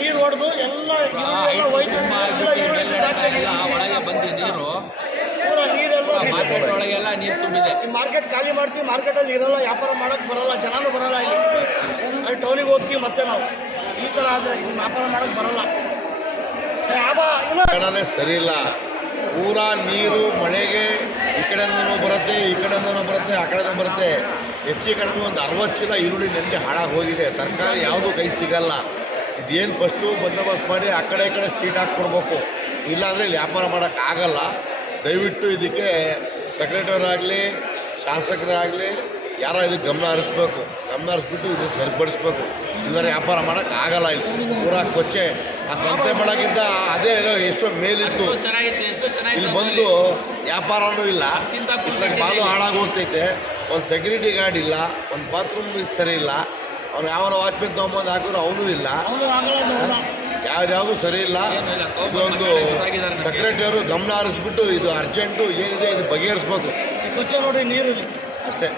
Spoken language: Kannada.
ನೀರು ಹೊಡೆದು ಎಲ್ಲ ಒಳಗೆ ಬಂದು ನೀರು ಪೂರ ನೀರೆಲ್ಲ ಮಾರ್ಕೆಟ್ ಒಳಗೆಲ್ಲ ನೀರು ತುಂಬಿದೆ. ಮಾರ್ಕೆಟ್ ಖಾಲಿ ಮಾಡ್ತೀವಿ, ಮಾರ್ಕೆಟಲ್ಲಿ ಇರಲ್ಲ, ವ್ಯಾಪಾರ ಮಾಡೋಕ್ಕೆ ಬರಲ್ಲ, ಜನನೂ ಬರಲ್ಲ. ಇಲ್ಲಿ ಅಲ್ಲಿ ಟೌನಿಗೆ ಹೋಗ್ತೀವಿ ಮತ್ತೆ ನಾವು. ಈ ಥರ ಆದರೆ ವ್ಯಾಪಾರ ಮಾಡೋಕ್ಕೆ ಬರಲ್ಲ. ಕಡೆ ಸರಿ ಇಲ್ಲ. ಪೂರಾ ನೀರು ಮಳೆಗೆ ಈ ಕಡೆಯಿಂದನೂ ಬರುತ್ತೆ, ಈ ಕಡೆಯಿಂದನೂ ಬರುತ್ತೆ, ಆ ಕಡೆಯಿಂದ ಬರುತ್ತೆ. ಹೆಚ್ಚು ಕಡಿಮೆ ಒಂದು 60 ಚೀಲ ಈರುಳ್ಳಿ ನೆನ್ನೆ ಹಾಳಾಗಿ ಹೋಗಿದೆ. ತರಕಾರಿ ಯಾವುದೂ ಕೈ ಸಿಗಲ್ಲ. ಇದೇನು ಫಸ್ಟು ಬಂದೋಬಸ್ತ್ ಮಾಡಿ ಆ ಕಡೆ ಈ ಕಡೆ ಸೀಟ್ ಹಾಕ್ಕೊಡ್ಬೇಕು, ಇಲ್ಲಾಂದರೆ ಇಲ್ಲಿ ವ್ಯಾಪಾರ ಮಾಡೋಕ್ಕಾಗಲ್ಲ. ದಯವಿಟ್ಟು ಇದಕ್ಕೆ ಸೆಕ್ರೆಟರಿಯಾಗಲಿ ಶಾಸಕರಾಗಲಿ ಯಾರೋ ಇದಕ್ಕೆ ಗಮನ ಹರಿಸ್ಬೇಕು. ಗಮನ ಹರಿಸ್ಬಿಟ್ಟು ಇದು ಸರಿಪಡಿಸ್ಬೇಕು. ಇದರ ವ್ಯಾಪಾರ ಮಾಡೋಕ್ಕಾಗಲ್ಲ. ಇಲ್ಲಿ ಪೂರಾ ಕೊಚ್ಚೆ ಆ ಸಂತೆ ಮಾಡೋಕ್ಕಿಂತ ಅದೇ ಎಷ್ಟೋ ಮೇಲಿತ್ತು. ಇಲ್ಲಿ ಬಂದು ವ್ಯಾಪಾರನೂ ಇಲ್ಲ, ಇತ್ಲಾಗ ಬಾಲು ಹಾಳಾಗಿ ಹೋಗ್ತೈತೆ. ಒಂದು ಸೆಕ್ಯೂರಿಟಿ ಗಾರ್ಡ್ ಇಲ್ಲ, ಒಂದು ಬಾತ್ರೂಮ್ ಸರಿ ಇಲ್ಲ, ಅವ್ನು ಯಾವ ವಾಚ್ಮೆನ್ ತೊಗೊಂಬಂದು ಹಾಕಿದ್ರು ಅವನು ಇಲ್ಲ, ಯಾವ್ದು ಸರಿ ಇಲ್ಲ. ಇದೊಂದು ಸೆಕ್ರೆಟರಿಯವರು ಗಮನ ಹರಿಸ್ಬಿಟ್ಟು ಇದು ಅರ್ಜೆಂಟು ಏನಿದೆ ಇದು ಬಗೆಹರಿಸ್ಬೇಕು. ನೋಡ್ರಿ ನೀರು ಅಷ್ಟೇ.